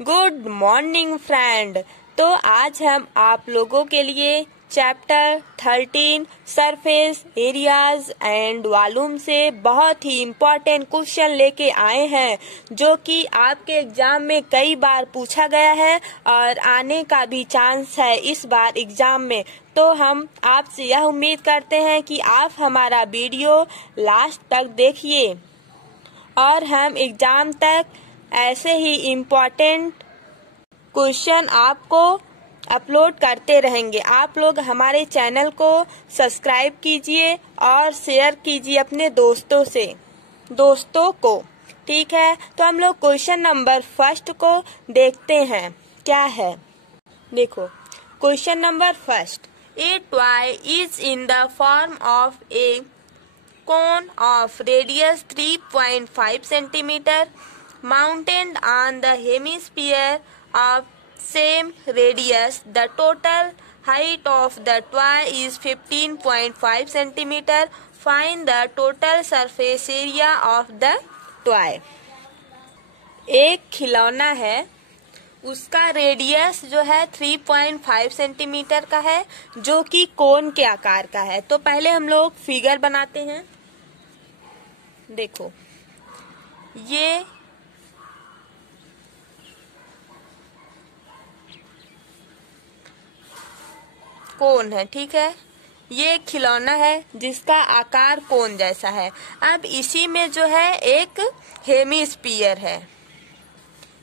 Good morning friend. तो आज हम आप लोगों के लिए chapter 13 surface areas and volume से बहुत ही इम्पोर्टेंट क्वेश्चन लेके आए हैं, जो कि आपके एग्जाम में कई बार पूछा गया है और आने का भी चांस है इस बार एग्जाम में। तो हम आपसे यह उम्मीद करते हैं कि आप हमारा वीडियो लास्ट तक देखिए और हम एग्जाम तक ऐसे ही इम्पोर्टेंट क्वेश्चन आपको अपलोड करते रहेंगे। आप लोग हमारे चैनल को सब्सक्राइब कीजिए और शेयर कीजिए अपने दोस्तों को। ठीक है, तो हम लोग क्वेश्चन नंबर फर्स्ट को देखते हैं क्या है। देखो question number first, A toy is in the form of A cone of radius 3.5 centimeter mounted on the hemisphere of same radius. The total height of the toy is 15.5 centimeter. Find the total surface area of the toy. एक खिलौना है, उसका radius जो है 3.5 centimetre का है, जो कि कोन के आकार का है। तो पहले हम लोग फिगर बनाते हैं। देखो ये कोन है, ठीक है। ये एक खिलौना है जिसका आकार कोन जैसा है। अब इसी में जो है एक हेमिस्फीयर है।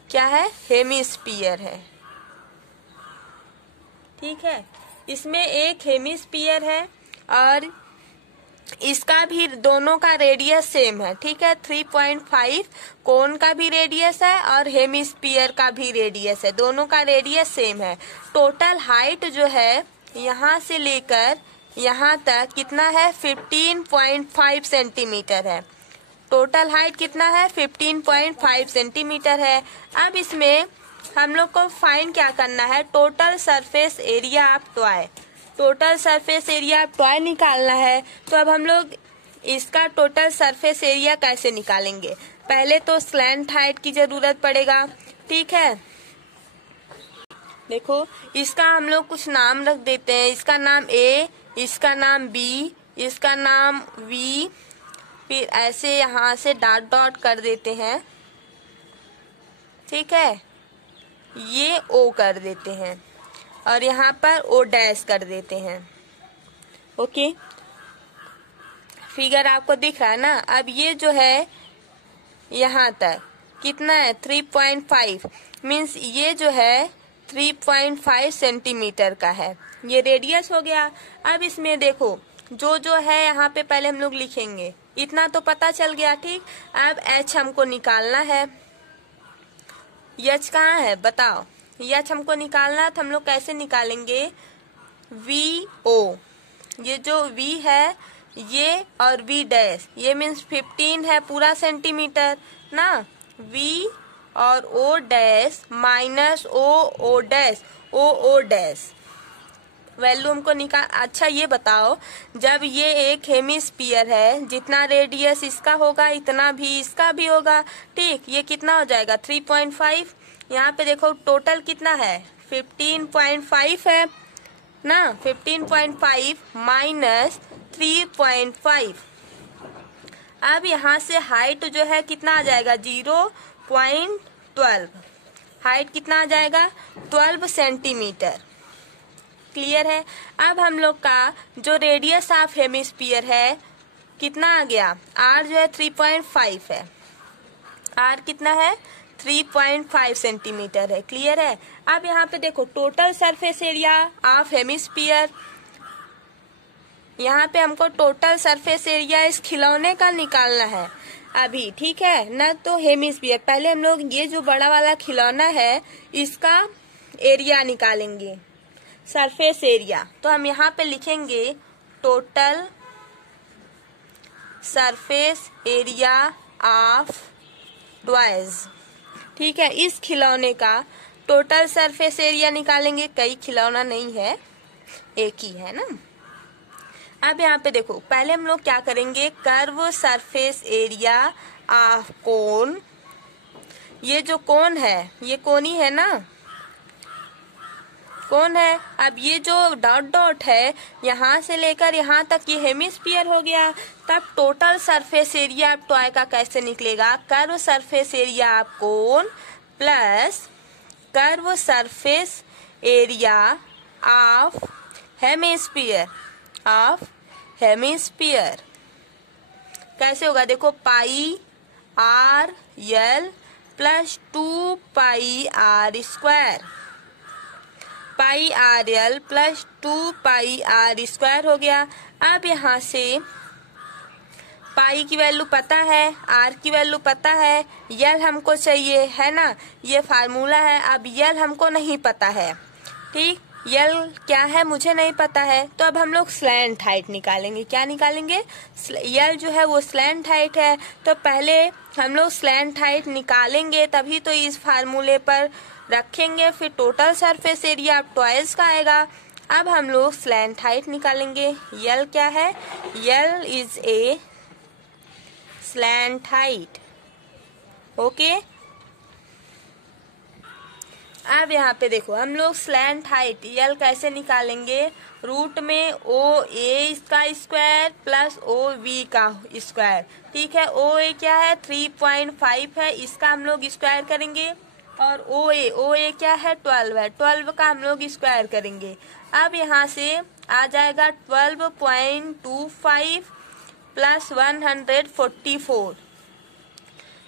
क्या है? हेमिस्फीयर है, ठीक है। इसमें एक हेमिस्फीयर है और इसका भी दोनों का रेडियस सेम है, ठीक है। 3.5 कोन का भी रेडियस है और हेमिस्फीयर का भी रेडियस है, दोनों का रेडियस सेम है। टोटल हाइट जो है यहाँ से लेकर यहाँ तक कितना है? 15.5 सेंटीमीटर है। टोटल हाइट कितना है? 15.5 सेंटीमीटर है। अब इसमें हम लोग को फाइंड क्या करना है? Total surface area of toy. Total surface area of toy निकालना है। तो अब हम लोग इसका टोटल सरफेस एरिया कैसे निकालेंगे? पहले तो स्लैंट हाइट की जरूरत पड़ेगा, ठीक है। देखो इसका हम लोग कुछ नाम रख देते हैं। इसका नाम ए, इसका नाम बी, इसका नाम वी, फिर ऐसे यहाँ से डॉट डॉट कर देते हैं, ठीक है। ये ओ कर देते हैं और यहाँ पर ओ डैश कर देते हैं। ओके, फिगर आपको दिख रहा है ना। अब ये जो है यहाँ तक कितना है? 3.5 मीन्स ये जो है 3.5 सेंटीमीटर का है। ये रेडियस हो गया। अब इसमें देखो जो है यहाँ पे पहले हम लोग लिखेंगे। इतना तो पता चल गया, ठीक। अब एच हमको निकालना है। एच कहाँ है बताओ? एच हमको निकालना है तो हम लोग कैसे निकालेंगे? वी ओ, ये जो वी है ये और वी डैश, ये मीन्स 15 है पूरा सेंटीमीटर ना। वी और O dash minus O dash, O dash value हमको निकाल। अच्छा ये बताओ, जब ये एक हेमिस्फीयर है, जितना रेडियस इसका होगा इतना भी इसका भी होगा, ठीक। ये कितना हो जाएगा? 3.5। यहाँ पे देखो टोटल कितना है? 15.5 है ना। 15.5 माइनस 3.5। अब यहाँ से हाइट जो है कितना आ जाएगा? 0.12। हाइट कितना आ जाएगा? 12 सेंटीमीटर। क्लियर है। अब हम लोग का जो रेडियस ऑफ हेमिस्फीयर है कितना आ गया? आर जो है 3.5 है। आर कितना है? 3.5 सेंटीमीटर है। क्लियर है। अब यहाँ पे देखो total surface area of hemisphere. यहाँ पे हमको टोटल सरफेस एरिया इस खिलौने का निकालना है अभी, ठीक है ना। तो हेमिस्फीयर पहले हम लोग ये जो बड़ा वाला खिलौना है इसका एरिया निकालेंगे, सरफेस एरिया। तो हम यहाँ पे लिखेंगे total surface area of toys, ठीक है। इस खिलौने का टोटल सरफेस एरिया निकालेंगे। कई खिलौना नहीं है, एक ही है ना। अब यहाँ पे देखो पहले हम लोग क्या करेंगे? Curve surface area of cone ये जो कोन है ये कोन ही है ना, कौन है। अब ये जो डॉट डॉट है यहाँ से लेकर यहाँ तक ये हेमिस्फीयर हो गया। तब टोटल सरफेस एरिया आप टॉय का कैसे निकलेगा, कर्व सरफेस एरिया आप cone plus curve surface area of hemisphere कैसे होगा, देखो pi r l plus 2 pi r square, pi r l plus 2 pi r square हो गया। अब यहाँ से पाई की वैल्यू पता है, आर की वैल्यू पता है, यल हमको चाहिए है ना, ये फार्मूला है। अब यल हमको नहीं पता है, ठीक, यल क्या है मुझे नहीं पता है, तो अब हम लोग स्लैंट हाइट निकालेंगे। क्या निकालेंगे, यल जो है वो स्लैंट हाइट है, तो पहले हम लोग स्लैंट हाइट निकालेंगे तभी तो इस फार्मूले पर रखेंगे, फिर टोटल सरफेस एरिया आप ट्वाइस का आएगा। अब हम लोग स्लैंट हाइट निकालेंगे। यल क्या है, L is a slant height, okay. अब यहाँ पे देखो हम लोग स्लैंट हाइट यल कैसे निकालेंगे, रूट में ओ ए इसका स्क्वायर प्लस ओ वी का स्क्वायर, ठीक है। ओ ए क्या है 3.5 है, इसका हम लोग स्क्वायर करेंगे, और ओ ए क्या है 12 है, 12 का हम लोग स्क्वायर करेंगे। अब यहाँ से आ जाएगा 12.25 प्लस 144,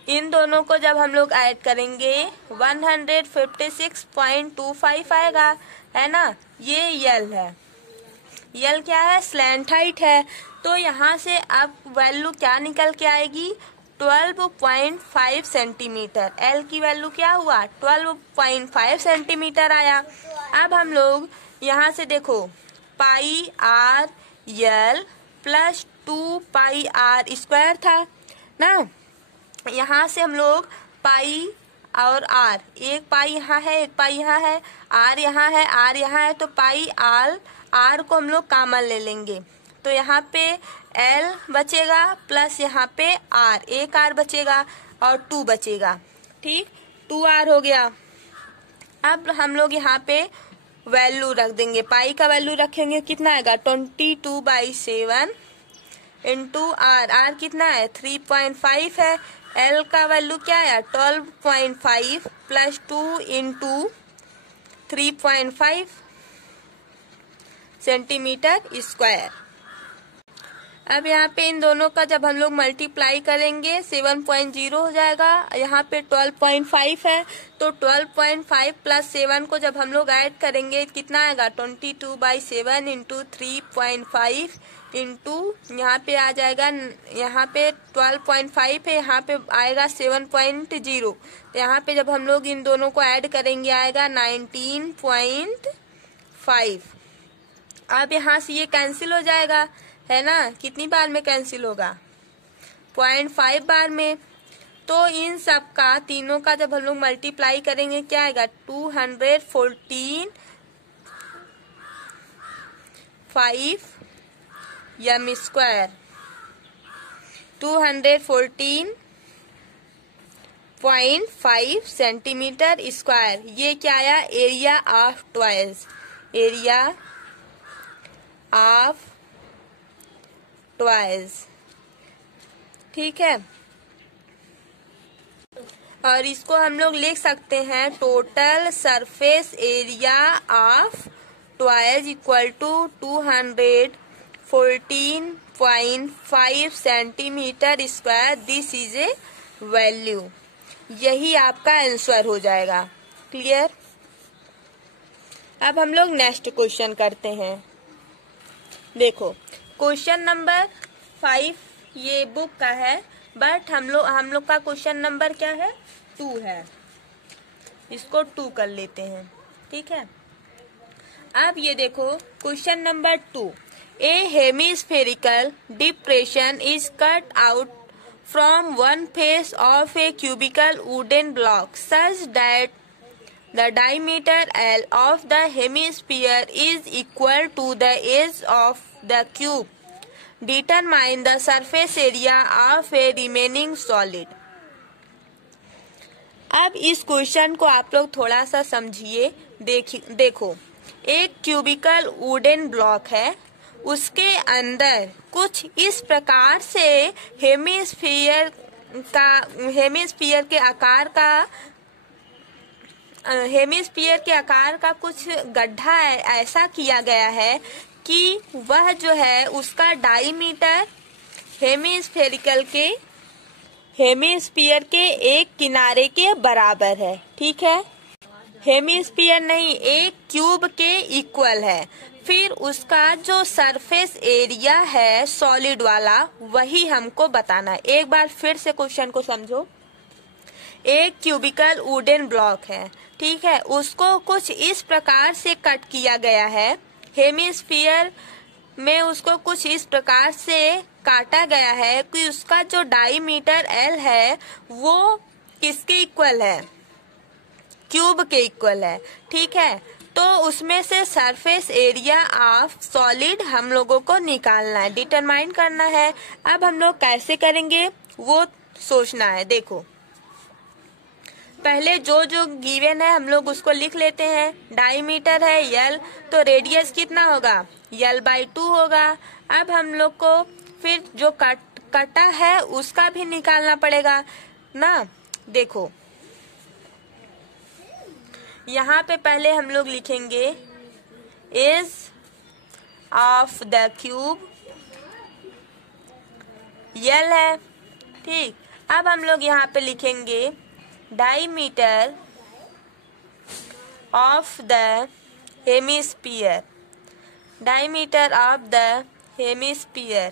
इन दोनों को जब हम लोग ऐड करेंगे 156.25 आएगा, है ना। ये यल है, यल क्या है स्लैंट हाइट है, तो यहाँ से अब वैल्यू क्या निकल के आएगी 12.5 सेंटीमीटर। एल की वैल्यू क्या हुआ 12.5 सेंटीमीटर आया। अब हम लोग यहाँ से देखो pi r l plus 2 pi r square था ना, यहाँ से हम लोग पाई और आर, एक पाई यहाँ है एक पाई यहाँ है, आर यहाँ है आर यहाँ है, तो पाई आर को हम लोग कॉमन ले लेंगे, तो यहाँ पे एल बचेगा प्लस यहाँ पे आर, एक आर बचेगा और 2 बचेगा, ठीक, 2 आर हो गया। अब हम लोग यहाँ पे वैल्यू रख देंगे, पाई का वैल्यू रखेंगे कितना आएगा 22/7 इंटू आर कितना है 3.5 है, एल का वैल्यू क्या है 12.5 प्लस 2 इंटू 3.5 सेंटीमीटर स्क्वायर। अब यहाँ पे इन दोनों का जब हम लोग मल्टीप्लाई करेंगे 7.0 हो जाएगा, यहाँ पे 12.5 है, तो 12.5 प्लस 7 को जब हम लोग ऐड करेंगे कितना आएगा 22/7 इंटू 3.5 इंटू यहाँ पे आ जाएगा, यहाँ पे 12.5 है, यहाँ पे आएगा 7.0, तो यहाँ पे जब हम लोग इन दोनों को ऐड करेंगे आएगा 19.5। अब यहाँ से ये कैंसिल हो जाएगा, है ना, कितनी बार में कैंसिल होगा 0.5 बार में। तो इन सब का तीनों का जब हम लोग मल्टीप्लाई करेंगे क्या आएगा 214.5 यम स्क्वायर, 214.5 सेंटीमीटर स्क्वायर। ये क्या आया area of twice, area of twice, ठीक है। और इसको हम लोग लिख सकते हैं total surface area of twice equal to 214.5 centimetre square, this is a value. यही आपका आंसर हो जाएगा, क्लियर। अब हम लोग नेक्स्ट क्वेश्चन करते हैं। देखो क्वेश्चन नंबर 5 ये बुक का है, बट हम लोग का क्वेश्चन नंबर क्या है 2 है, इसको 2 कर लेते हैं, ठीक है। अब ये देखो question number 2, a hemispherical depression is cut out from one face of a cubical wooden block such that the diameter L of the hemisphere is equal to the edge of the cube. Determine the surface area of a remaining solid. अब इस question को आप लोग थोड़ा सा समझिए। देखो, एक क्यूबिकल वुडन ब्लॉक है, उसके अंदर कुछ इस प्रकार से हेमिस्फीयर के आकार का कुछ गड्ढा ऐसा किया गया है कि वह जो है उसका डायमीटर हेमिस्फीयर के एक किनारे के बराबर है। ठीक है, हेमिस्फीयर नहीं, एक क्यूब के इक्वल है। फिर उसका जो सरफेस एरिया है सॉलिड वाला, वही हमको बताना है। एक बार फिर से क्वेश्चन को समझो। एक क्यूबिकल वुडन ब्लॉक है, ठीक है, उसको कुछ इस प्रकार से कट किया गया है, हेमिस्फीयर में उसको कुछ इस प्रकार से काटा गया है कि उसका जो डायमीटर L है वो किसके इक्वल है, क्यूब के इक्वल है। ठीक है, तो उसमें से सरफेस एरिया ऑफ सॉलिड हम लोगों को निकालना है, डिटरमाइन करना है। अब हम लोग कैसे करेंगे वो सोचना है। देखो, पहले जो जो गिवन है हम लोग उसको लिख लेते हैं। डायमीटर है L, तो रेडियस कितना होगा, L/2 होगा। अब हम लोग को फिर जो कटा है उसका भी निकालना पड़ेगा ना। देखो, यहाँ पे पहले हम लोग लिखेंगे edge of the cube, L है। ठीक, अब हम लोग यहाँ पे लिखेंगे diameter of the hemisphere, diameter of the hemisphere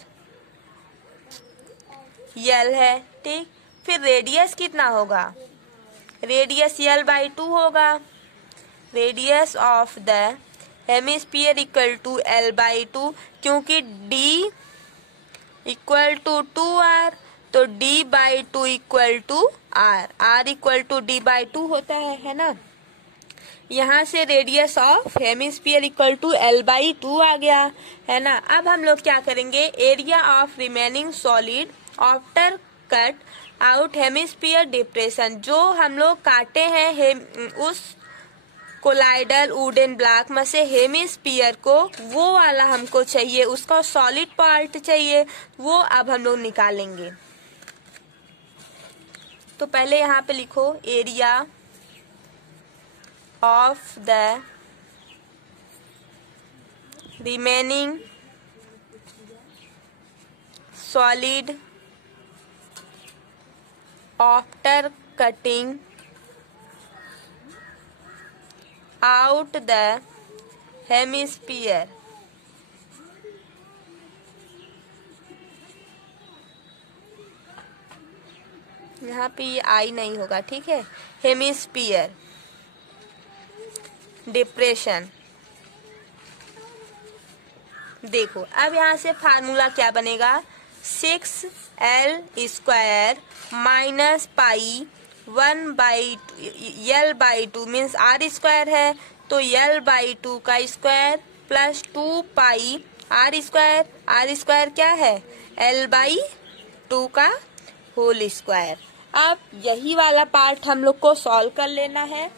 L है। ठीक, फिर रेडियस कितना होगा, रेडियस L/2 होगा। Radius of the hemisphere equal to L/2, क्योंकि D इक्वल टू 2R, तो D/2 equal to R, R equal to D/2 होता है ना। यहाँ से radius of hemisphere equal to L/2 आ गया है ना। अब हम लोग क्या करेंगे, area of remaining solid after cut out hemisphere depression, जो हम लोग काटे हैं उस कोलाइडल वुडन ब्लॉक में से हेमिस्फीयर को, वो वाला हमको चाहिए, उसका सॉलिड पार्ट चाहिए, वो अब हम लोग निकालेंगे। तो पहले यहाँ पे लिखो area of the remaining solid after cutting out the hemisphere. यहाँ पे ये आई नहीं होगा, ठीक है। Hemisphere depression. देखो, अब यहाँ से फार्मूला क्या बनेगा, 6L² minus pi 1/L/2 means R² है, तो L/2 का स्क्वायर प्लस 2 पाई R²। R² क्या है, L/2 का होल स्क्वायर। अब यही वाला पार्ट हम लोग को सॉल्व कर लेना है।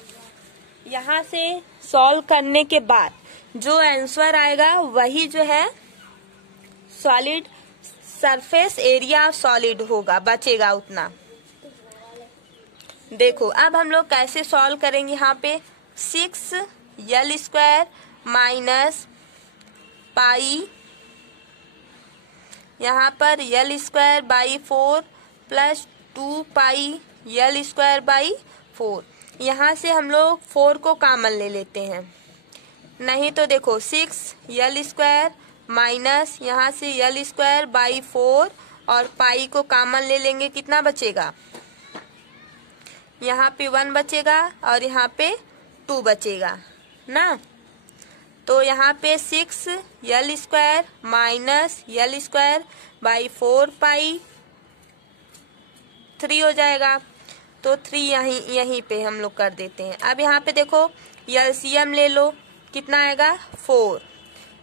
यहाँ से सॉल्व करने के बाद जो आंसर आएगा वही जो है सॉलिड सरफेस एरिया सॉलिड होगा, बचेगा उतना। देखो, अब हम लोग कैसे सॉल्व करेंगे। यहाँ पे 6L² माइनस पाई, यहाँ पर L²/4 प्लस 2 पाई L²/4। यहाँ से हम लोग 4 को कॉमन ले लेते हैं, नहीं तो देखो 6L² माइनस यहाँ से L²/4 और पाई को कॉमन ले लेंगे, कितना बचेगा, यहाँ पे 1 बचेगा और यहाँ पे 2 बचेगा ना। तो यहाँ पे 6L² माइनस L²/4 पाई 3 हो जाएगा, तो 3 यहीं पे हम लोग कर देते हैं। अब यहाँ पे देखो एलसीएम ले लो, कितना आएगा 4,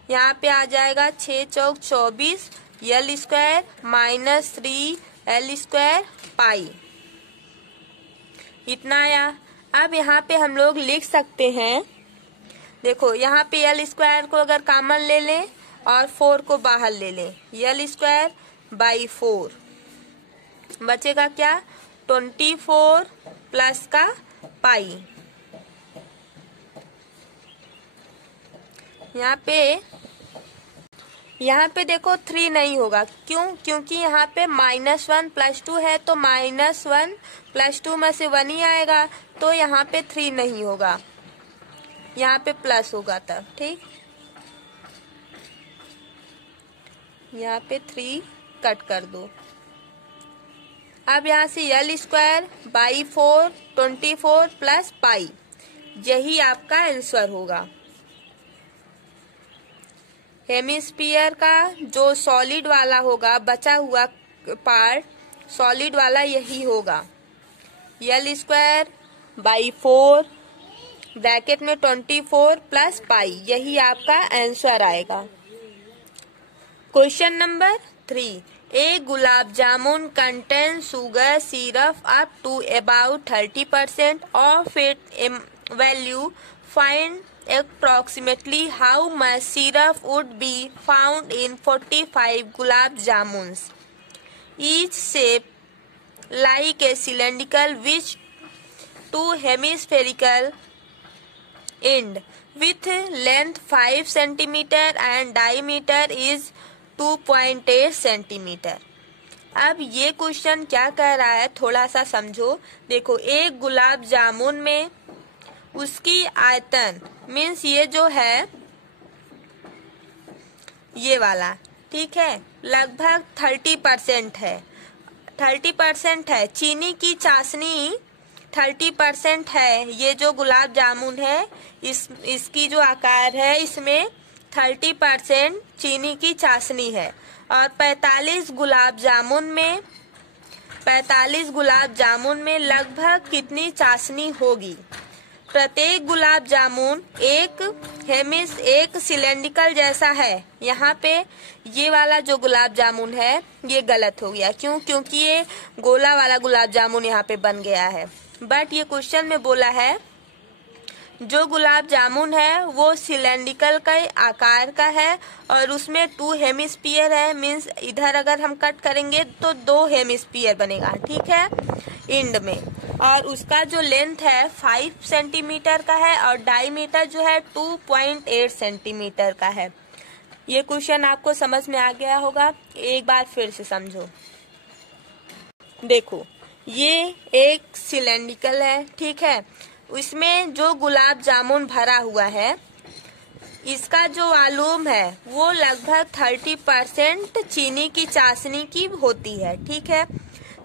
यहाँ पे आ जाएगा 6 चौक 24 L² माइनस 3L² पाई। इतना आया। अब यहाँ पे हम लोग लिख सकते हैं, देखो यहाँ पे एल स्क्वायर को अगर कॉमन ले लें और 4 को बाहर ले लें, एल स्क्वायर बाई 4 बचेगा क्या, 24 प्लस का पाई। यहाँ पे देखो 3 नहीं होगा, क्यों, क्योंकि यहाँ पे -1 + 2 है, तो -1 + 2 में से 1 ही आएगा, तो यहाँ पे 3 नहीं होगा, यहाँ पे प्लस होगा तब। ठीक, यहाँ पे 3 कट कर दो। अब यहाँ से L square by 4 24 plus pi, यही आपका आंसर होगा। हेमिस्फीयर का जो सॉलिड वाला होगा, बचा हुआ पार्ट सॉलिड वाला यही होगा, एल स्क्वायर बाई 4 ब्रैकेट में 24 प्लस पाई, यही आपका आंसर आएगा। Question number 3, a gulab jamun contain sugar syrup up to about 30% of it value, find approximately how much syrup would be found in 45 gulab jamuns, each shaped like a cylindrical with 2 hemispherical end with length 5 cm and diameter is 2.8 cm। अब ये question क्या कह रहा है, थोड़ा सा समझो। देखो, एक गुलाब जामुन में उसकी आयतन मीन्स ये जो है ये वाला, ठीक है, लगभग 30% है, 30% है। चीनी की चाशनी 30% है। ये जो गुलाब जामुन है इसकी जो आकार है इसमें 30% चीनी की चाशनी है। और 45 गुलाब जामुन में लगभग कितनी चाशनी होगी। प्रत्येक गुलाब जामुन एक सिलेंड्रिकल जैसा है। यहाँ पे ये वाला जो गुलाब जामुन है ये गलत हो गया, क्यों, क्योंकि ये गोला वाला गुलाब जामुन यहाँ पे बन गया है। बट ये क्वेश्चन में बोला है जो गुलाब जामुन है वो सिलेंड्रिकल का आकार का है और उसमें 2 हेमिस्फीयर है, मीन्स इधर अगर हम कट करेंगे तो 2 हेमिस्फीयर बनेगा, ठीक है, एंड में। और उसका जो लेंथ है 5 सेंटीमीटर का है और डायमीटर जो है 2.8 सेंटीमीटर का है। ये क्वेश्चन आपको समझ में आ गया होगा, एक बार फिर से समझो। देखो, ये एक सिलेंड्रिकल है, ठीक है, इसमें जो गुलाब जामुन भरा हुआ है इसका जो वॉल्यूम है वो लगभग 30% चीनी की चाशनी की होती है, ठीक है,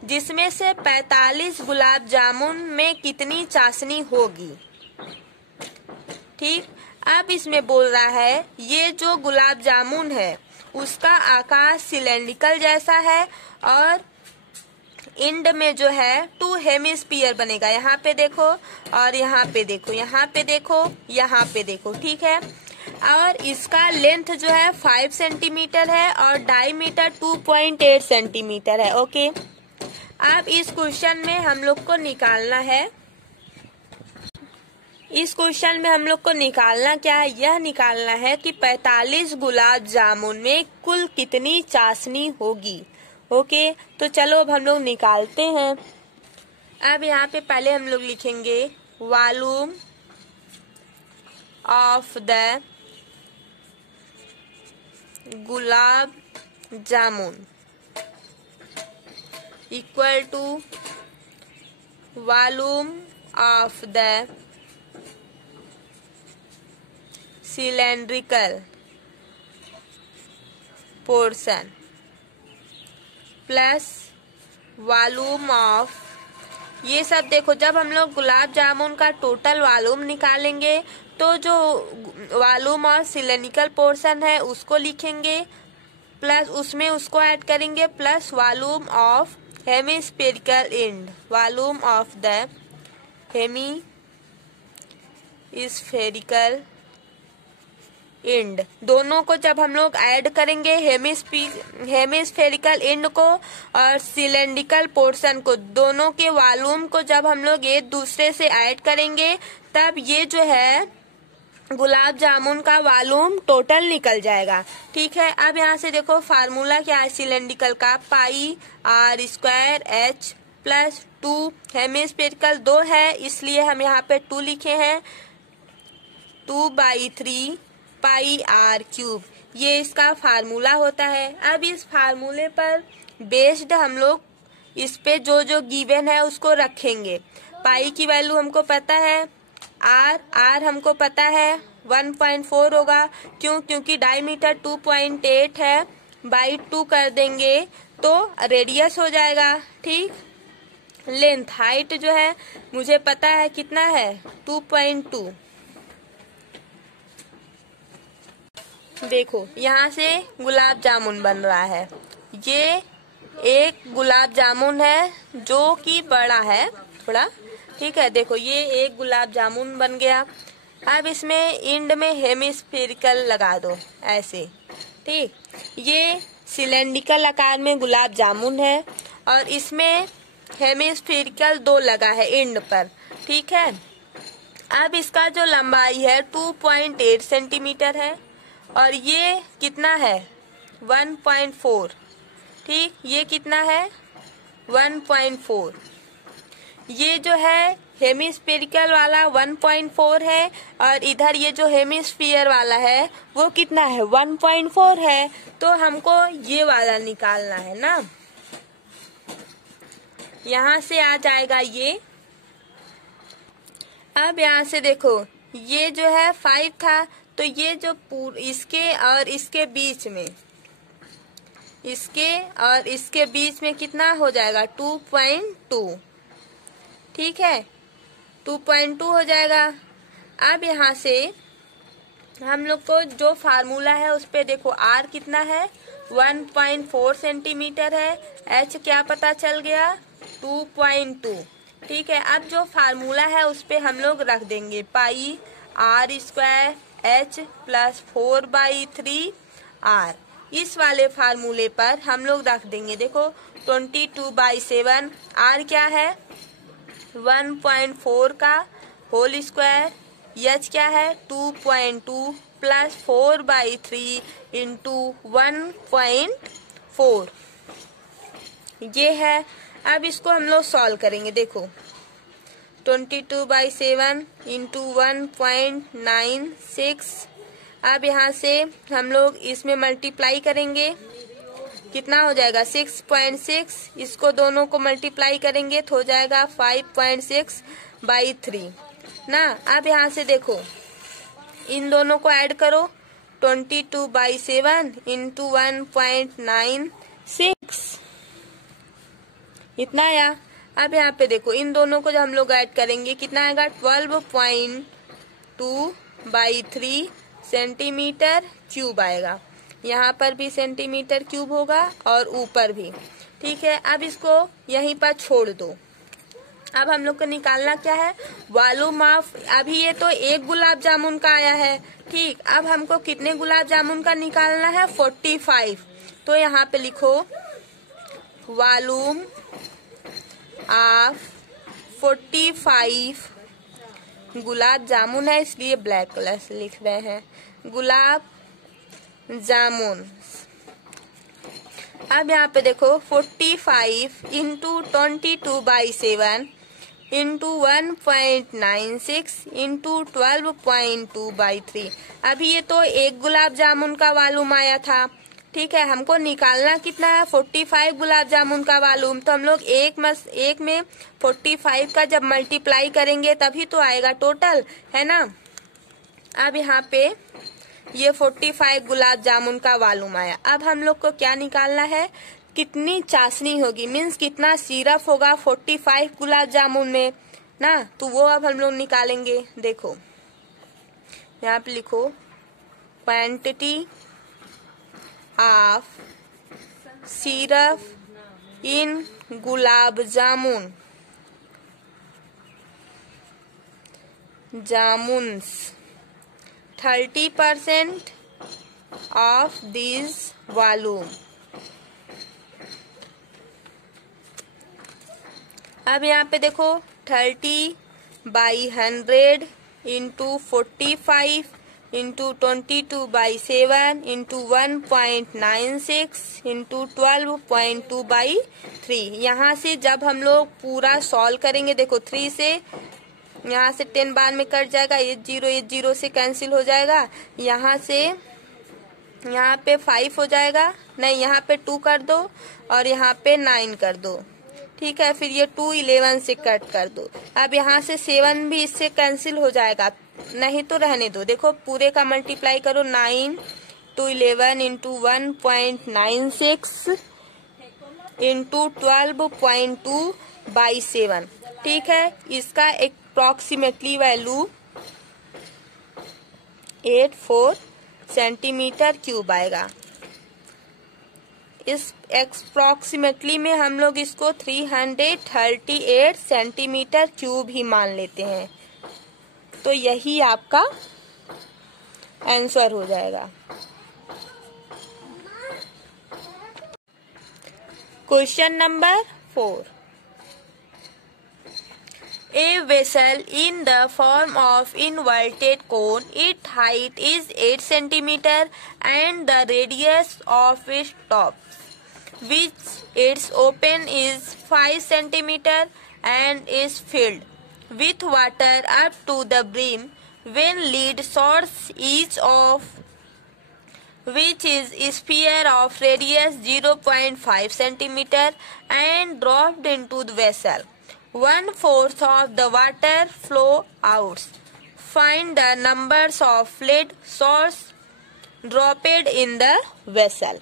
जिसमें से 45 गुलाब जामुन में कितनी चाशनी होगी। ठीक, अब इसमें बोल रहा है ये जो गुलाब जामुन है उसका आकार सिलेंड्रिकल जैसा है और एंड में जो है 2 हेमिस्फीयर बनेगा। यहाँ पे देखो और यहाँ पे देखो, यहाँ पे देखो, यहाँ पे देखो, ठीक है। और इसका लेंथ जो है 5 सेंटीमीटर है और डायमीटर 2.8 सेंटीमीटर है। ओके, अब इस क्वेश्चन में हम लोग को निकालना है, क्या है, यह निकालना है कि 45 गुलाब जामुन में कुल कितनी चाशनी होगी। ओके, तो चलो अब हम लोग निकालते हैं। अब यहाँ पे पहले हम लोग लिखेंगे volume of the gulab jamun equal to volume of the cylindrical portion plus volume of, ये सब देखो, जब हम लोग गुलाब जामुन का टोटल वॉल्यूम निकालेंगे तो जो वॉल्यूम ऑफ सिलेंड्रिकल पोर्शन है उसको लिखेंगे, प्लस उसमें उसको ऐड करेंगे, plus volume of hemispherical end, volume of the hemispherical end दोनों को जब हम लोग ऐड करेंगे, हेमिस्फेरिकल इंड को और सिलेंड्रिकल पोर्शन को, दोनों के वॉल्यूम को जब हम लोग एक दूसरे से ऐड करेंगे तब ये जो है गुलाब जामुन का वॉल्यूम टोटल निकल जाएगा। ठीक है, अब यहाँ से देखो फार्मूला क्या है सिलेंड्रिकल का, pi r square h plus 2, hemispherical 2 है इसलिए हम यहाँ पे 2 लिखे हैं, 2/3 पाई आर क्यूब, ये इसका फार्मूला होता है। अब इस फार्मूले पर बेस्ड हम लोग इस पे जो जो गिवन है उसको रखेंगे। पाई की वैल्यू हमको पता है, आर हमको पता है 1.4 होगा, क्योंकि डायमीटर 2.8 है, बाई 2 कर देंगे तो रेडियस हो जाएगा। ठीक, लेंथ हाइट जो है मुझे पता है कितना है 2.2। देखो यहाँ से गुलाब जामुन बन रहा है, ये एक गुलाब जामुन है जो कि बड़ा है थोड़ा। ठीक है, देखो ये एक गुलाब जामुन बन गया। अब इसमें इंड में हेमिस्फेरिकल लगा दो ऐसे। ठीक, ये सिलेंड्रिकल आकार में गुलाब जामुन है और इसमें हेमिस्फेरिकल 2 लगा है इंड पर। ठीक है, अब इसका जो लंबाई है 2.8 सेंटीमीटर है और ये कितना है 1.4। ठीक, ये कितना है 1.4। ये जो है हेमिस्फेरिकल वाला 1.4 है और इधर ये जो हेमिस्फीयर वाला है वो कितना है 1.4 है, तो हमको ये वाला निकालना है ना। यहाँ से आ जाएगा ये। अब यहाँ से देखो ये जो है 5 था, तो ये जो इसके और इसके बीच में, इसके और इसके बीच में कितना हो जाएगा 2.2। ठीक है, 2.2 हो जाएगा। अब यहाँ से हम लोग को जो फार्मूला है उस पे देखो आर कितना है 1.4 सेंटीमीटर है, एच क्या पता चल गया 2.2। ठीक है, अब जो फार्मूला है उस पे हम लोग रख देंगे pi r square h plus 4/3 r. इस वाले फार्मूले पर हम लोग रख देंगे, देखो 22/7, आर क्या है 1.4 का होल स्क्वायर, एच क्या है 2.2 प्लस 4/3 इंटू 1.4, ये है। अब इसको हम लोग सॉल्व करेंगे। देखो 22/7 इंटू 1.96। अब यहाँ से हम लोग इसमें मल्टीप्लाई करेंगे, कितना हो जाएगा 6.6, इसको दोनों को मल्टीप्लाई करेंगे तो हो जाएगा 5.6/3 ना। अब यहाँ से देखो इन दोनों को ऐड करो, 22/7 इंटू 1.96, इतना आया। अब यहाँ पे देखो इन दोनों को जब हम लोग ऐड करेंगे कितना आएगा 12.2/3 सेंटीमीटर क्यूब आएगा। यहाँ पर भी सेंटीमीटर क्यूब होगा और ऊपर भी। ठीक है, अब इसको यहीं पर छोड़ दो। अब हम लोग को निकालना क्या है वॉल्यूम ऑफ, अभी ये तो एक गुलाब जामुन का आया है। ठीक, अब हमको कितने गुलाब जामुन का निकालना है 45। तो यहाँ पे लिखो वॉल्यूम ऑफ 45 गुलाब जामुन है इसलिए ब्लैक कलर से लिख रहे हैं गुलाब जामुन। अब यहाँ पे देखो 45 इंटू 22/7 इंटू 1.96 इंटू 12.2/3। अभी ये तो एक गुलाब जामुन का वॉल्यूम आया था। ठीक है, हमको निकालना कितना है 45 गुलाब जामुन का वॉल्यूम, तो हम लोग एक में 45 का जब मल्टीप्लाई करेंगे तभी तो आएगा टोटल, है ना। अब यहाँ पे ये 45 गुलाब जामुन का वॉल्यूम आया। अब हम लोग को क्या निकालना है कितनी चाशनी होगी, मीन्स कितना सिरप होगा 45 गुलाब जामुन में ना, तो वो अब हम लोग निकालेंगे। देखो यहाँ पे लिखो quantity of syrup in gulab jamuns. 30% of this volume। अब यहाँ पे देखो 30/100 इंटू 45 इंटू 22/7 इंटू 1.96 इंटू 12.2/3। यहाँ से जब हम लोग पूरा सॉल्व करेंगे, देखो 3 से यहाँ से 10 बाद में कट जाएगा, ये 0 से कैंसिल हो जाएगा, यहाँ से यहाँ पे 5 हो जाएगा, नहीं यहाँ पे 2 कर दो और यहाँ पे 9 कर दो, ठीक है। फिर ये 2 11 से कट कर दो। अब यहाँ से 7 भी इससे कैंसिल हो जाएगा, नहीं तो रहने दो। देखो पूरे का मल्टीप्लाई करो, 9 to 11 इंटू 1.96 इंटू 12.2/7, ठीक है। इसका अप्रोक्सीमेटली वैल्यू 84 सेंटीमीटर क्यूब आएगा। इस अप्रोक्सीमेटली में हम लोग इसको 338 सेंटीमीटर क्यूब ही मान लेते हैं, तो यही आपका आंसर हो जाएगा। Question number 4। A vessel in the form of inverted cone, its height is 8 centimeter and the radius of its top, which its open is 5 centimeter and is filled with water up to the brim, when lid source each of which is a sphere of radius 0.5 centimeter and dropped into the vessel, 1/4 of the water flow out. Find the numbers of lid source dropped in the vessel।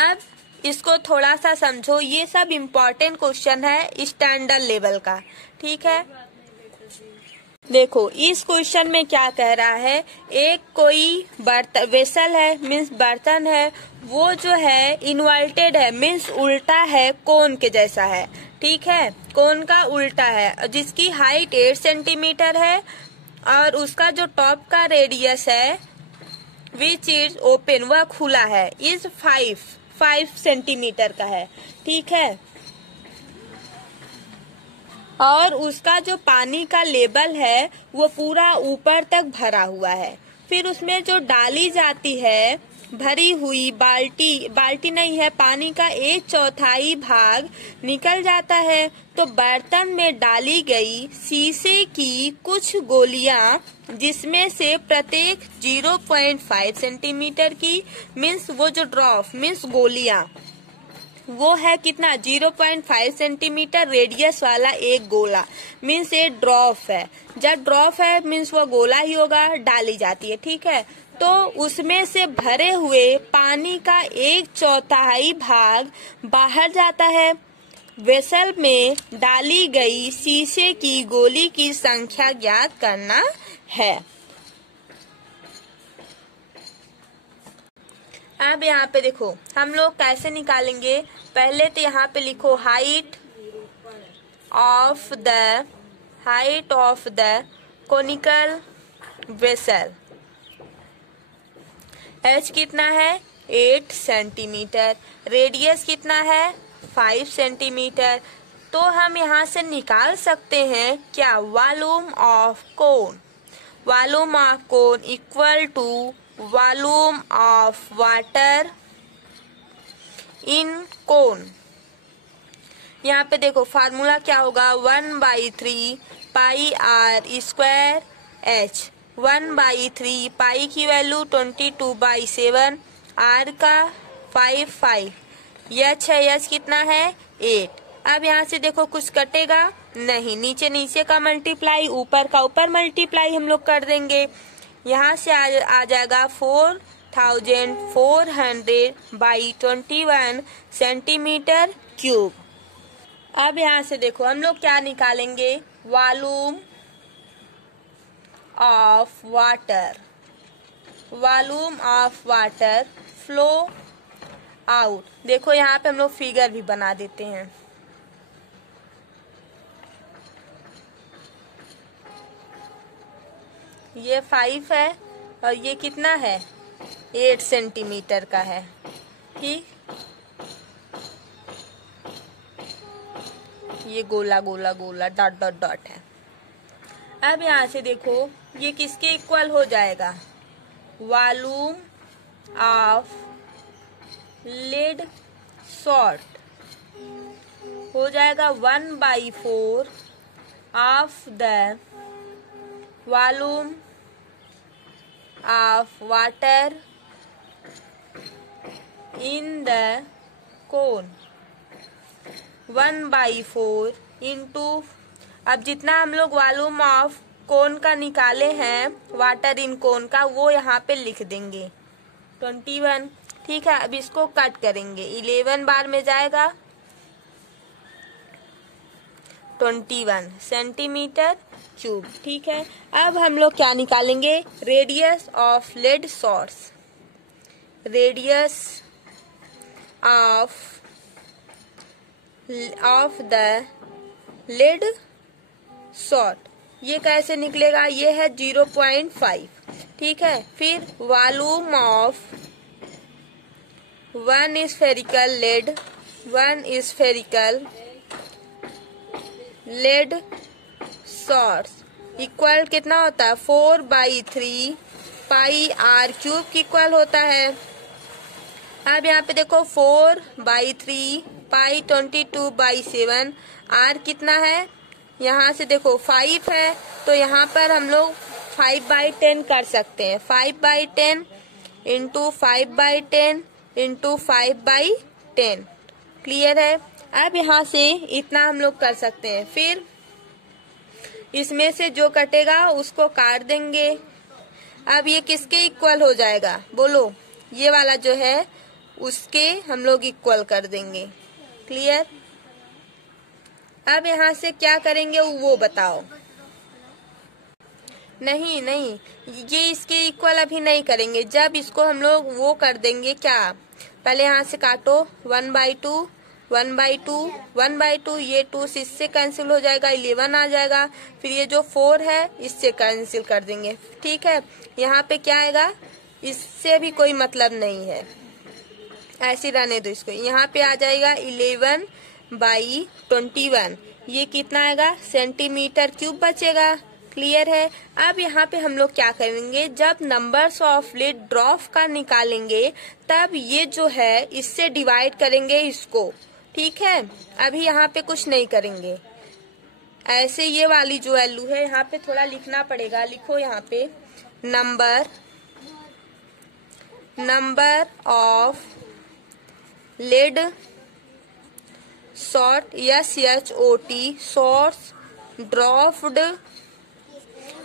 अब इसको थोड़ा सा समझो, ये सब important question है standard level का, ठीक है। देखो इस क्वेश्चन में क्या कह रहा है, एक कोई वेसल है मीन्स बर्तन है, वो जो है इन्वर्टेड है मीन्स उल्टा है, कोन के जैसा है, ठीक है, कोन का उल्टा है, जिसकी हाइट 8 सेंटीमीटर है और उसका जो टॉप का रेडियस है विच इज ओपन, वह खुला है, इज 5 सेंटीमीटर का है, ठीक है। और उसका जो पानी का लेवल है वो पूरा ऊपर तक भरा हुआ है। फिर उसमें जो डाली जाती है भरी हुई बाल्टी नहीं है, पानी का 1/4 भाग निकल जाता है, तो बर्तन में डाली गई शीशे की कुछ गोलियां, जिसमें से प्रत्येक 0.5 सेंटीमीटर की, मीन्स वो जो ड्रॉप मीन्स गोलियां, वो है कितना 0.5 सेंटीमीटर रेडियस वाला एक गोला, मीन्स ये ड्रॉप है। जब ड्रॉप है मीन्स वो गोला ही होगा, डाली जाती है, ठीक है। तो उसमें से भरे हुए पानी का 1/4 भाग बाहर जाता है। वेसल में डाली गई शीशे की गोली की संख्या ज्ञात करना है। अब यहाँ पे देखो हम लोग कैसे निकालेंगे, पहले तो यहाँ पे लिखो height of the conical vessel, H कितना है 8 सेंटीमीटर, रेडियस कितना है 5 सेंटीमीटर। तो हम यहाँ से निकाल सकते हैं क्या, volume of cone equal to volume of water in cone. यहाँ पे देखो फार्मूला क्या होगा, 1/3 pi r square h, 1/3 pi की वैल्यू 22/7, आर का 5, एच है, एच कितना है 8। अब यहाँ से देखो कुछ कटेगा नहीं, नीचे का मल्टीप्लाई, ऊपर का ऊपर मल्टीप्लाई हम लोग कर देंगे। यहाँ से आ जाएगा 4400/21 सेंटीमीटर क्यूब। अब यहाँ से देखो हम लोग क्या निकालेंगे, volume of water flow out. देखो यहाँ पे हम लोग फिगर भी बना देते हैं। ये 5 है और ये कितना है 8 सेंटीमीटर का है। ठीक, ये गोला गोला गोला डॉट डॉट डॉट है। अब यहाँ से देखो ये किसके इक्वल हो जाएगा, वॉल्यूम ऑफ लिड सॉल्ट हो जाएगा 1/4 of the volume of water in the cone. 1/4 into, अब जितना हम लोग वॉल्यूम ऑफ कोन का निकाले हैं वाटर इन कोन का, वो यहाँ पे लिख देंगे 21। ठीक है, अब इसको कट करेंगे, 11 बार में जाएगा 21 सेंटीमीटर क्यूब। ठीक है, अब हम लोग क्या निकालेंगे, radius of lead shots. Radius of the lead shot, ये कैसे निकलेगा, ये है 0.5। ठीक है, फिर volume of 1 spherical lead shot equal कितना होता है 4/3 पाई आर क्यूब की इक्वल होता है। अब यहाँ पे देखो 4/3 पाई 22/7, आर कितना है, यहाँ से देखो 5 है तो यहाँ पर हम लोग 5/10 कर सकते हैं। 5/10 इंटू 5/10 इंटू 5/10। क्लियर है। अब यहाँ से इतना हम लोग कर सकते हैं, फिर इसमें से जो कटेगा उसको काट देंगे। अब ये किसके इक्वल हो जाएगा, बोलो, ये वाला जो है उसके हम लोग इक्वल कर देंगे। क्लियर। अब यहाँ से क्या करेंगे वो बताओ। नहीं, ये इसके इक्वल अभी नहीं करेंगे, जब इसको हम लोग वो कर देंगे, क्या, पहले यहाँ से काटो 1/2 1/2 1/2, ये 2 से इससे कैंसिल हो जाएगा, 11 आ जाएगा। फिर ये जो 4 है इससे कैंसिल कर देंगे। ठीक है, यहाँ पे क्या आएगा, इससे भी कोई मतलब नहीं है, ऐसे रहने दो इसको। यहाँ पे आ जाएगा 11/21, ये कितना आएगा, सेंटीमीटर क्यूब बचेगा। क्लियर है। अब यहाँ पे हम लोग क्या करेंगे, जब नंबर्स ऑफ लिड ड्रॉप का निकालेंगे तब ये जो है इससे डिवाइड करेंगे इसको। ठीक है, अभी यहाँ पे कुछ नहीं करेंगे, ऐसे ये वाली जो वैल्यू है यहाँ पे थोड़ा लिखना पड़ेगा। लिखो यहाँ पे number of lead shot SHOT shots dropped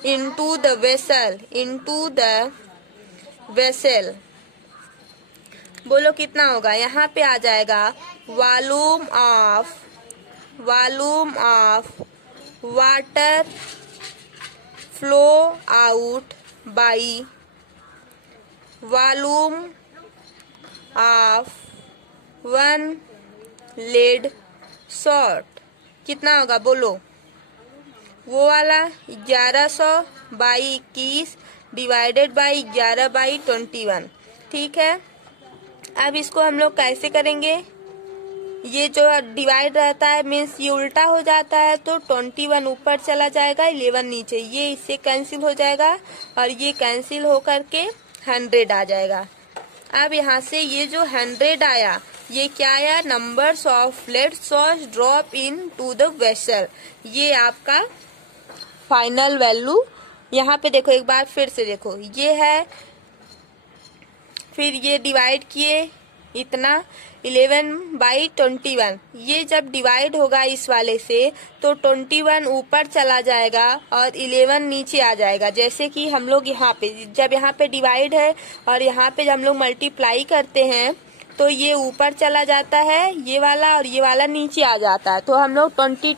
into the vessel। बोलो कितना होगा, यहाँ पे आ जाएगा volume of water flow out by volume of 1 lead shot. कितना होगा बोलो, वो वाला 1100/21 डिवाइडेड बाई 11/21। ठीक है, अब इसको हम लोग कैसे करेंगे, ये जो डिवाइड रहता है मीन्स ये उल्टा हो जाता है, तो 21 ऊपर चला जाएगा, 11 नीचे, ये इससे कैंसिल हो जाएगा और ये कैंसिल होकर के 100 आ जाएगा। अब यहाँ से ये जो 100 आया, ये क्या आया, numbers of lead shots drop into the vessel. ये आपका फाइनल वैल्यू। यहाँ पे देखो एक बार फिर से देखो, ये है, फिर ये डिवाइड किए इतना 11/21, ये जब डिवाइड होगा इस वाले से तो 21 ऊपर चला जाएगा और 11 नीचे आ जाएगा। जैसे कि हम लोग यहाँ पे जब यहाँ पे डिवाइड है और यहाँ पे जब हम लोग मल्टीप्लाई करते हैं तो ये ऊपर चला जाता है ये वाला और ये वाला नीचे आ जाता है। तो हम लोग 21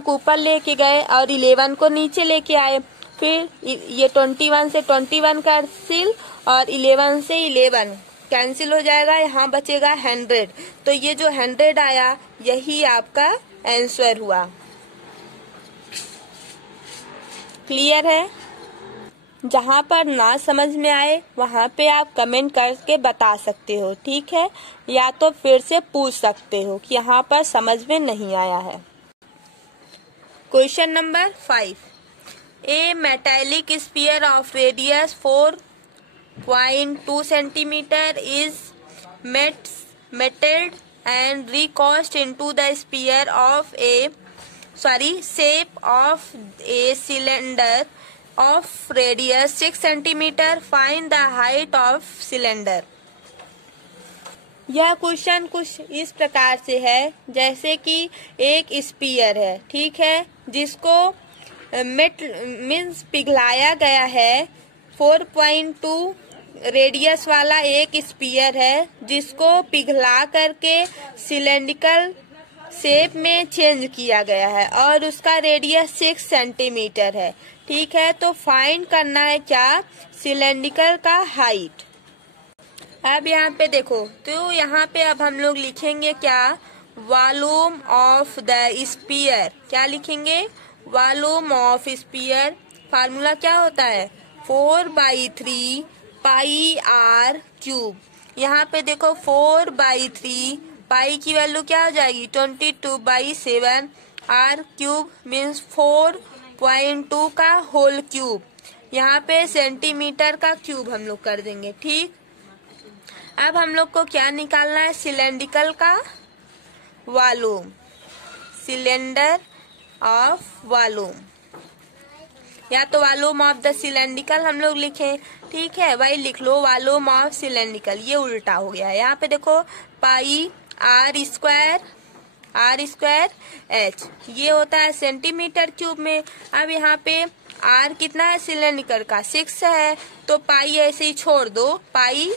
को ऊपर लेके गए और 11 को नीचे लेके आए। फिर ये 21 से 21 कैंसिल और 11 से 11 कैंसिल हो जाएगा, यहाँ बचेगा 100। तो ये जो 100 आया यही आपका आंसर हुआ। क्लियर है? जहाँ पर ना समझ में आए वहाँ पे आप कमेंट करके बता सकते हो, ठीक है? या तो फिर से पूछ सकते हो कि यहाँ पर समझ में नहीं आया है। Question number 5, A metallic sphere of radius 4.2 centimeter is metaled and recast into the shape of a cylinder of radius 6 centimeter. Find the height of cylinder. यह क्वेश्चन कुछ इस प्रकार से है जैसे कि एक स्पीयर है, ठीक है, जिसको मीन्स पिघलाया गया है। 4.2 रेडियस वाला एक स्पीयर है जिसको पिघला करके सिलेंड्रिकल शेप में चेंज किया गया है और उसका रेडियस 6 सेंटीमीटर है, ठीक है। तो फाइंड करना है क्या? सिलेंड्रिकल का हाइट। अब यहाँ पे देखो, तो यहाँ पे अब हम लोग लिखेंगे क्या? Volume of the sphere. क्या लिखेंगे? Volume of sphere. फार्मूला क्या होता है? 4/3 पाई आर क्यूब। यहाँ पे देखो 4/3 पाई की वैल्यू क्या हो जाएगी? 22/7 आर क्यूब मीन्स 4.2 का होल क्यूब। यहाँ पे सेंटीमीटर का क्यूब हम लोग कर देंगे, ठीक। अब हम लोग को क्या निकालना है? सिलेंड्रिकल का वॉल्यूम, सिलेंडर ऑफ वॉल्यूम, या तो वॉल्यूम ऑफ द सिलेंड्रिकल हम लोग लिखें, ठीक है। वही लिख लो, वॉल्यूम ऑफ सिलेंड्रिकल। ये उल्टा हो गया है। यहाँ पे देखो पाई आर स्क्वायर एच, ये होता है सेंटीमीटर क्यूब में। अब यहाँ पे आर कितना है सिलेंड्रिकल का? 6 है, तो पाई ऐसे ही छोड़ दो। पाई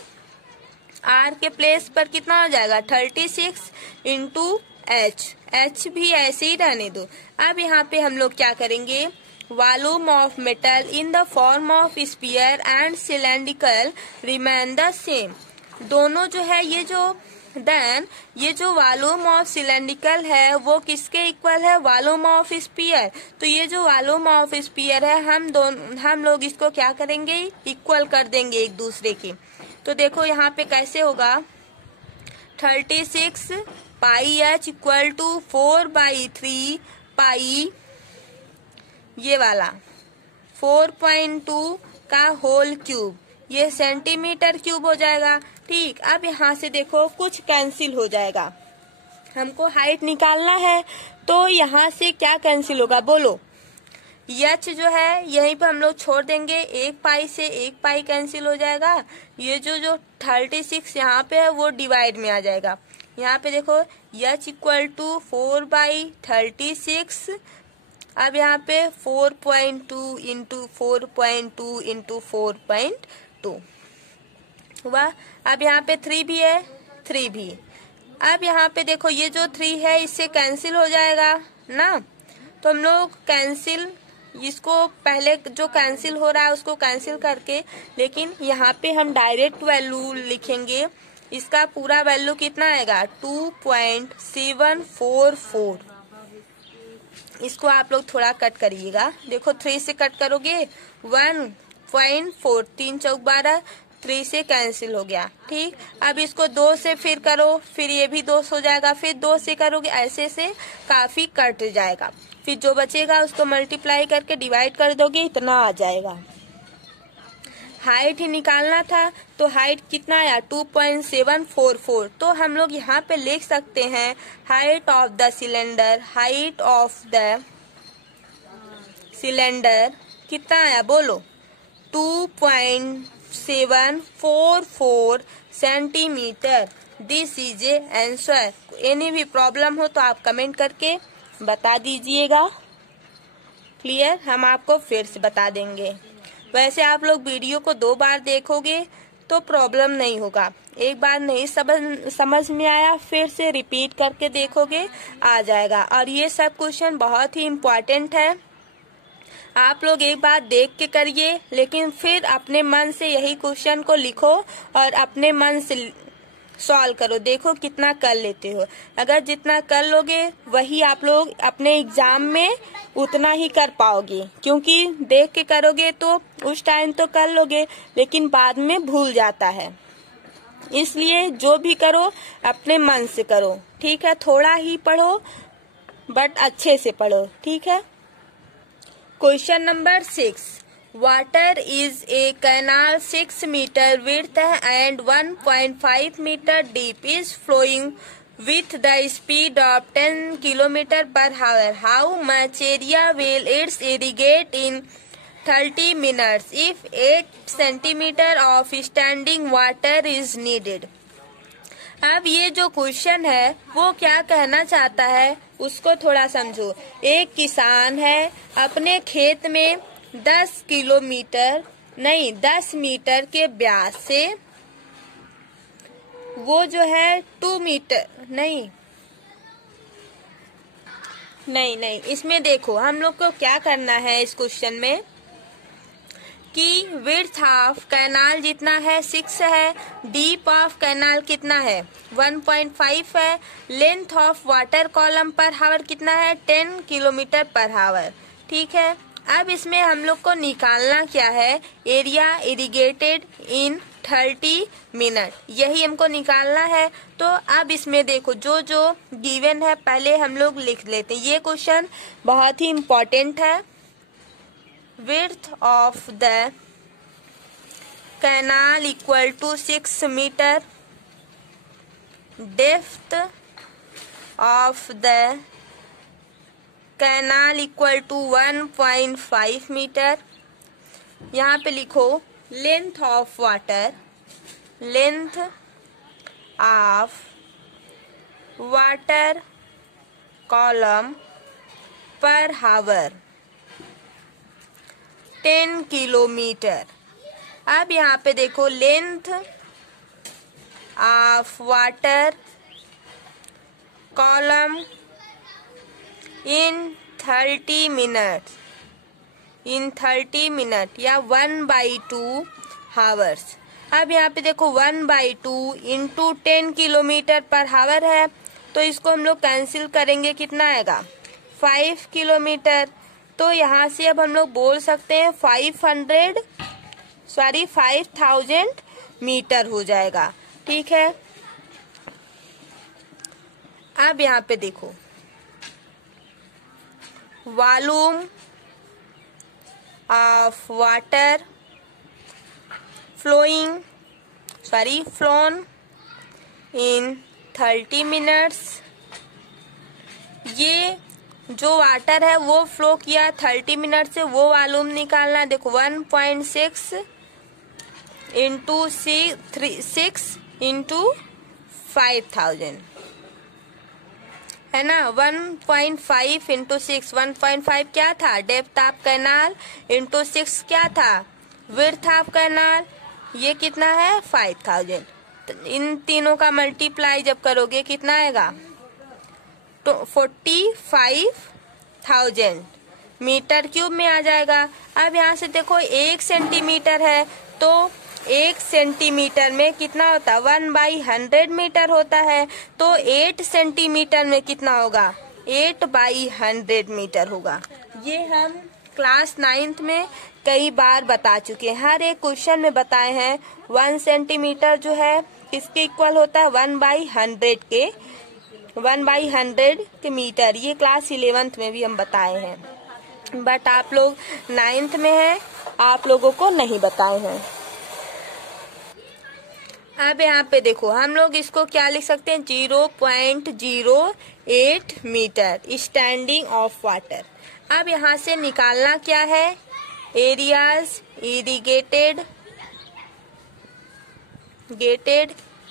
आर के प्लेस पर कितना हो जाएगा? 36 इंटू एच भी ऐसे ही रहने दो। अब यहाँ पे हम लोग क्या करेंगे? Volume of metal in the form of sphere and cylindrical remain the same. दोनों जो है ये जो वॉल्यूम ऑफ सिलेंड्रिकल है वो किसके इक्वल है? Volume of sphere. तो ये जो वॉल्यूम ऑफ स्फीयर है हम लोग इसको क्या करेंगे? इक्वल कर देंगे एक दूसरे की। तो देखो यहाँ पे कैसे होगा? 36 पाई एच इक्वल टू 4/3 पाई ये वाला 4.2 का होल क्यूब, ये सेंटीमीटर क्यूब हो जाएगा, ठीक। अब यहाँ से देखो कुछ कैंसिल हो जाएगा। हमको हाइट निकालना है, तो यहाँ से क्या कैंसिल होगा? बोलो। एच जो है यहीं पर हम लोग छोड़ देंगे, 1 पाई से 1 पाई कैंसिल हो जाएगा। ये जो 36 यहाँ पे है वो डिवाइड में आ जाएगा। यहाँ पे देखो एच इक्वल टू 4/36। अब यहाँ पे 4.2 इंटू 4.2 इंटू 4.2 हुआ। अब यहाँ पे 3 भी है, 3 भी। अब यहाँ पे देखो ये जो 3 है इससे कैंसिल हो जाएगा ना, तो हम लोग कैंसिल इसको पहले जो कैंसिल हो रहा है उसको कैंसिल करके, लेकिन यहाँ पे हम डायरेक्ट वैल्यू लिखेंगे। इसका पूरा वैल्यू कितना आएगा? 2.744। इसको आप लोग थोड़ा कट करिएगा। देखो 3 से कट करोगे 1.4, 3 चौक 12, 3 से कैंसिल हो गया, ठीक। अब इसको 2 से फिर करो, फिर ये भी 2 हो जाएगा, फिर 2 से करोगे, ऐसे से काफी कट जाएगा। फिर जो बचेगा उसको मल्टीप्लाई करके डिवाइड कर दोगे, इतना आ जाएगा। हाइट ही निकालना था, तो हाइट कितना आया? 2.744। तो हम लोग यहाँ पे लिख सकते हैं height of the cylinder, height of the cylinder कितना आया? बोलो। 2.744 centimetre. This is A answer. Any भी प्रॉब्लम हो तो आप कमेंट करके बता दीजिएगा। क्लियर? हम आपको फिर से बता देंगे। वैसे आप लोग वीडियो को 2 बार देखोगे तो प्रॉब्लम नहीं होगा। एक बार नहीं समझ में आया, फिर से रिपीट करके देखोगे, आ जाएगा। और ये सब क्वेश्चन बहुत ही इम्पोर्टेंट है। आप लोग एक बार देख के करिए, लेकिन फिर अपने मन से यही क्वेश्चन को लिखो और अपने मन से सॉल्व करो, देखो कितना कर लेते हो। अगर जितना कर लोगे वही आप लोग अपने एग्जाम में उतना ही कर पाओगे, क्योंकि देख के करोगे तो उस टाइम तो कर लोगे लेकिन बाद में भूल जाता है। इसलिए जो भी करो अपने मन से करो, ठीक है। थोड़ा ही पढ़ो बट अच्छे से पढ़ो, ठीक है। Question number 6, water is a canal 6 meter width and 1.5 meter deep is flowing with the speed of 10 km per hour. How much area will it irrigate in 30 minutes if 8 centimeter of standing water is needed? अब ये जो question है वो क्या कहना चाहता है उसको थोड़ा समझो। एक किसान है, अपने खेत में 10 मीटर के व्यास से वो जो है 2 मीटर नहीं, इसमें देखो हम लोग को क्या करना है इस क्वेश्चन में कि विड्थ ऑफ कैनाल जितना है 6 है, डीप ऑफ कैनाल कितना है 1.5 है, लेंथ ऑफ वाटर कॉलम पर हावर कितना है 10 किलोमीटर पर हावर, ठीक है। अब इसमें हम लोग को निकालना क्या है, एरिया इरिगेटेड इन 30 मिनट, यही हमको निकालना है। तो अब इसमें देखो जो जो गिवन है पहले हम लोग लिख लेते हैं। ये क्वेश्चन बहुत ही इम्पोर्टेंट है। width of the canal equal to 6 meter, depth of the canal equal to 1.5 meter। यहाँ पे लिखो length of water column per hour 10 kilometre. अब यहाँ पे देखो length of water column in 30 minute या 1/2 हावर्स। अब यहाँ पे देखो 1/2 इंटू 10 किलोमीटर पर हावर है, तो इसको हम लोग कैंसिल करेंगे, कितना आएगा 5 किलोमीटर। तो यहाँ से अब हम लोग बोल सकते हैं 5000 मीटर हो जाएगा, ठीक है। अब यहाँ पे देखो volume of water flown in 30 minutes. ये जो वाटर है वो फ्लो किया 30 मिनट से, वो वॉल्यूम निकालना। देखो 1.6 इंटू 6 इंटू 5000 है ना। 1.5 इंटू 6, 1.5 क्या था डेप्थ ऑफ कैनाल, इंटू 6 क्या था विड्थ ऑफ कैनाल, ये कितना है 5000। इन तीनों का मल्टीप्लाई जब करोगे कितना आएगा तो 45,000 मीटर क्यूब में आ जाएगा। अब यहाँ से देखो 1 सेंटीमीटर है, तो 1 सेंटीमीटर में कितना होता है 1/100 मीटर होता है। तो 8 सेंटीमीटर में कितना होगा 8/100 मीटर होगा। ये हम क्लास 9th में कई बार बता चुके हैं, हर एक क्वेश्चन में बताए हैं। 1 सेंटीमीटर जो है किसके इक्वल होता है 1/100 के मीटर। ये क्लास 11th में भी हम बताए हैं, बट आप लोग 9th में है, आप लोगों को नहीं बताए हैं। अब यहाँ पे देखो हम लोग इसको क्या लिख सकते हैं 0.08 मीटर स्टैंडिंग ऑफ वाटर। अब यहाँ से निकालना क्या है एरियाज इरिगेटेड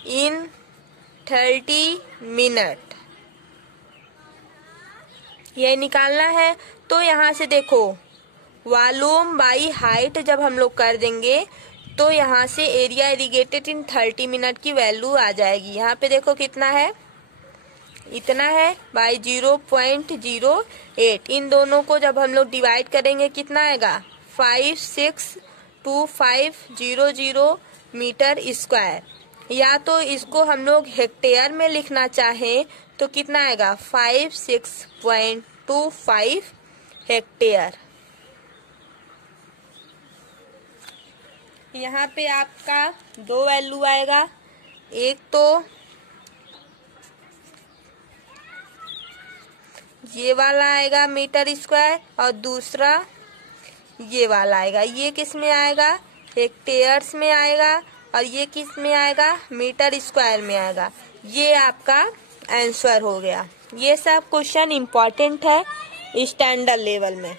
इन 30 मिनट, ये निकालना है। तो यहाँ से देखो वॉल्यूम बाई हाइट जब हम लोग कर देंगे तो यहाँ से एरिया इरिगेटेड इन 30 मिनट की वैल्यू आ जाएगी। यहाँ पे देखो कितना है इतना है बाई 0.08। इन दोनों को जब हम लोग डिवाइड करेंगे कितना आएगा 562500 मीटर स्क्वायर। या तो इसको हम लोग हेक्टेयर में लिखना चाहें तो कितना आएगा 56.25 हेक्टेयर। यहाँ पे आपका दो वैल्यू आएगा, एक तो ये वाला आएगा मीटर स्क्वायर और दूसरा ये वाला आएगा। ये किस में आएगा, हेक्टेयर्स में आएगा, और ये किस में आएगा, मीटर स्क्वायर में आएगा। ये आपका आंसर हो गया। ये सब क्वेश्चन इम्पोर्टेंट है स्टैंडर्ड लेवल में।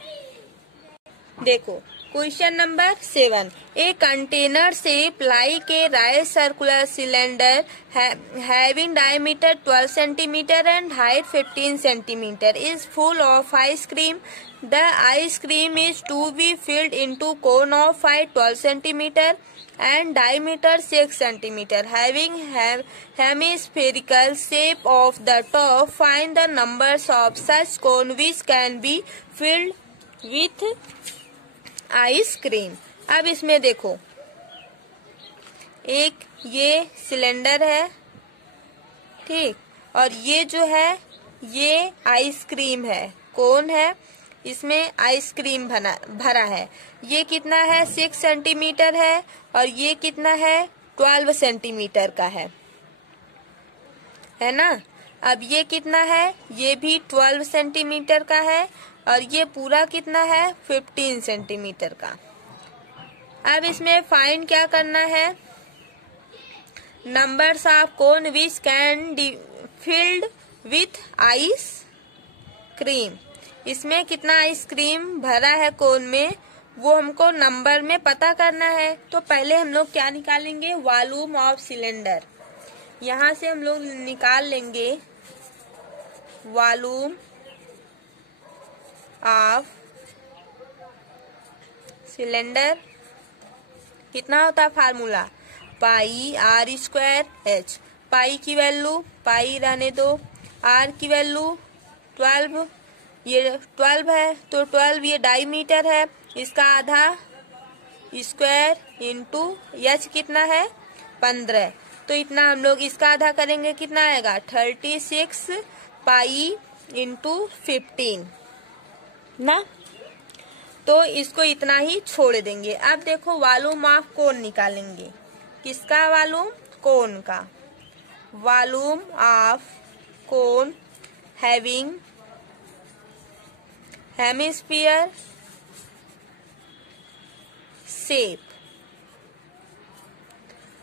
देखो क्वेश्चन नंबर 7, ए कंटेनर से प्लाई के right circular cylinder having diameter 12 centimetre and height 15 centimetre is full of ice cream. The ice cream is to be filled into cone of height 12 centimetre and diameter 6 centimeter having hemispherical shape of the top. Find the numbers of such cone which can be filled with ice cream. अब इसमें देखो, एक ये cylinder है, ठीक, और ये जो है ये आइसक्रीम है, कोन है, इसमें आइसक्रीम भरा है। ये कितना है 6 सेंटीमीटर है और ये कितना है 12 सेंटीमीटर का है ना। अब ये कितना है, ये भी 12 सेंटीमीटर का है और ये पूरा कितना है 15 सेंटीमीटर का। अब इसमें फाइंड क्या करना है, numbers of cone which can filled with ice cream. इसमें कितना आइसक्रीम भरा है कोन में, वो हमको नंबर में पता करना है। तो पहले हम लोग क्या निकालेंगे, वॉल्यूम ऑफ सिलेंडर। यहाँ से हम लोग निकाल लेंगे वॉल्यूम ऑफ सिलेंडर। कितना होता है formula, pi r square h. Pi की वैल्यू पाई रहने दो, आर की वैल्यू 12, ये 12 है तो 12 ये डायमीटर है, इसका आधा स्क्वायर इंटू एच कितना है 15। तो इतना हम लोग इसका आधा करेंगे, कितना आएगा 36 पाई इंटू 15 ना। तो इसको इतना ही छोड़ देंगे। अब देखो वॉल्यूम ऑफ कोन निकालेंगे। किसका वॉल्यूम, कोन का। Volume of cone having hemisphere shape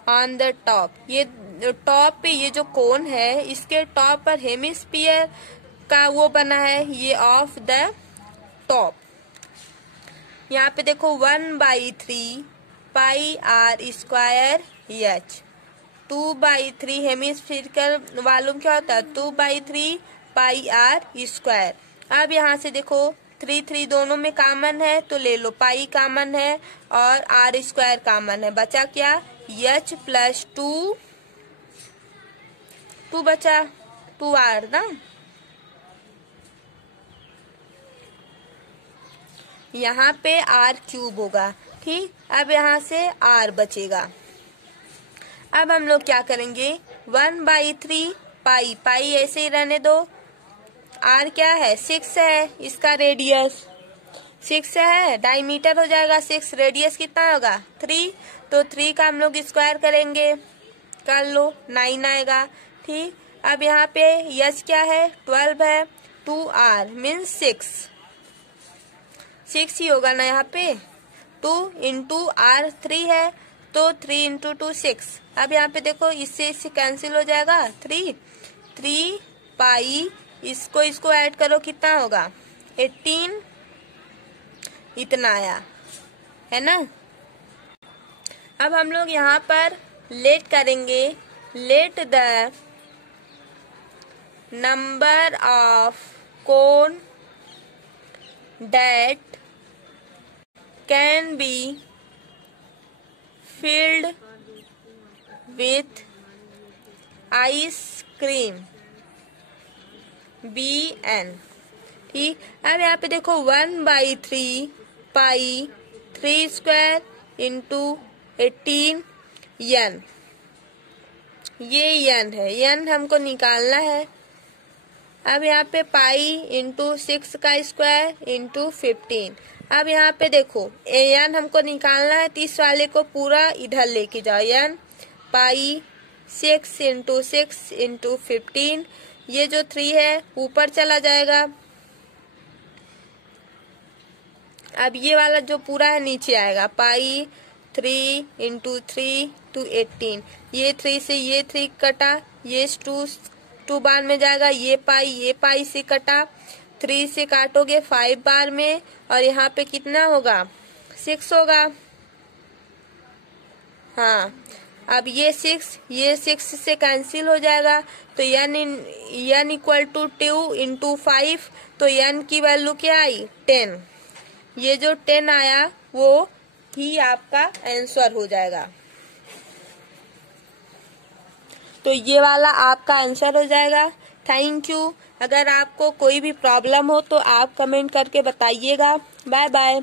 on the top. ये टॉप पे ये जो कोन है इसके टॉप पर हेमिस्फीयर का वो बना है, ये ऑफ द टॉप। यहाँ पे देखो 1/3 pi r square H. 2/3 हेमिस्फीरिकल volume क्या होता है 2/3 पाई आर स्क्वायर। अब यहाँ से देखो 3 दोनों में कॉमन है तो ले लो, पाई कॉमन है और आर स्क्वायर कॉमन है, बचा क्या एच प्लस 2 बचा 2r ना। यहाँ पे r क्यूब होगा, ठीक। अब यहाँ से r बचेगा। अब हम लोग क्या करेंगे 1/3 पाई ऐसे ही रहने दो। r क्या है 6 है, इसका रेडियस 6 है, डायमीटर हो जाएगा 6, रेडियस कितना होगा 3। तो 3 का हम लोग स्क्वायर करेंगे, कर लो 9 आएगा, ठीक। अब यहाँ पे यस क्या है 12 है, 2r मीन्स 6 ही होगा ना। यहाँ पे 2 इंटू r 3 है तो 3 इंटू 2 6। अब यहाँ पे देखो इससे कैंसिल हो जाएगा 3 पाई, इसको ऐड करो कितना होगा 18, इतना आया है ना। अब हम लोग यहाँ पर लेट करेंगे, let the number of cone that can be filled with ice cream bn, ठीक। अब यहाँ पे देखो 1/3 पाई 3 स्क्वायर इंटू 18 n। ये n है, n हमको निकालना है। अब यहाँ पे पाई इंटू 6 का स्क्वायर इंटू 15। अब यहाँ पे देखो n हमको निकालना है, 30 वाले को पूरा इधर लेके जाओ। n पाई 6 इंटू 6 इंटू 15, ये जो 3 है ऊपर चला जाएगा। अब ये वाला जो पूरा है नीचे आएगा, पाई 3 इंटू 3 टू 18। ये 3 से ये 3 कटा, ये 2 बार में जाएगा। ये पाई से कटा, 3 से काटोगे 5 बार में, और यहाँ पे कितना होगा 6 होगा। हाँ, अब ये 6 से कैंसिल हो जाएगा, तो n इक्वल टू 2 इंटू 5, तो n की वैल्यू क्या आई 10। ये जो 10 आया वो ही आपका आंसर हो जाएगा। तो ये वाला आपका आंसर हो जाएगा। Thank you. अगर आपको कोई भी प्रॉब्लम हो तो आप कमेंट करके बताइएगा। Bye bye.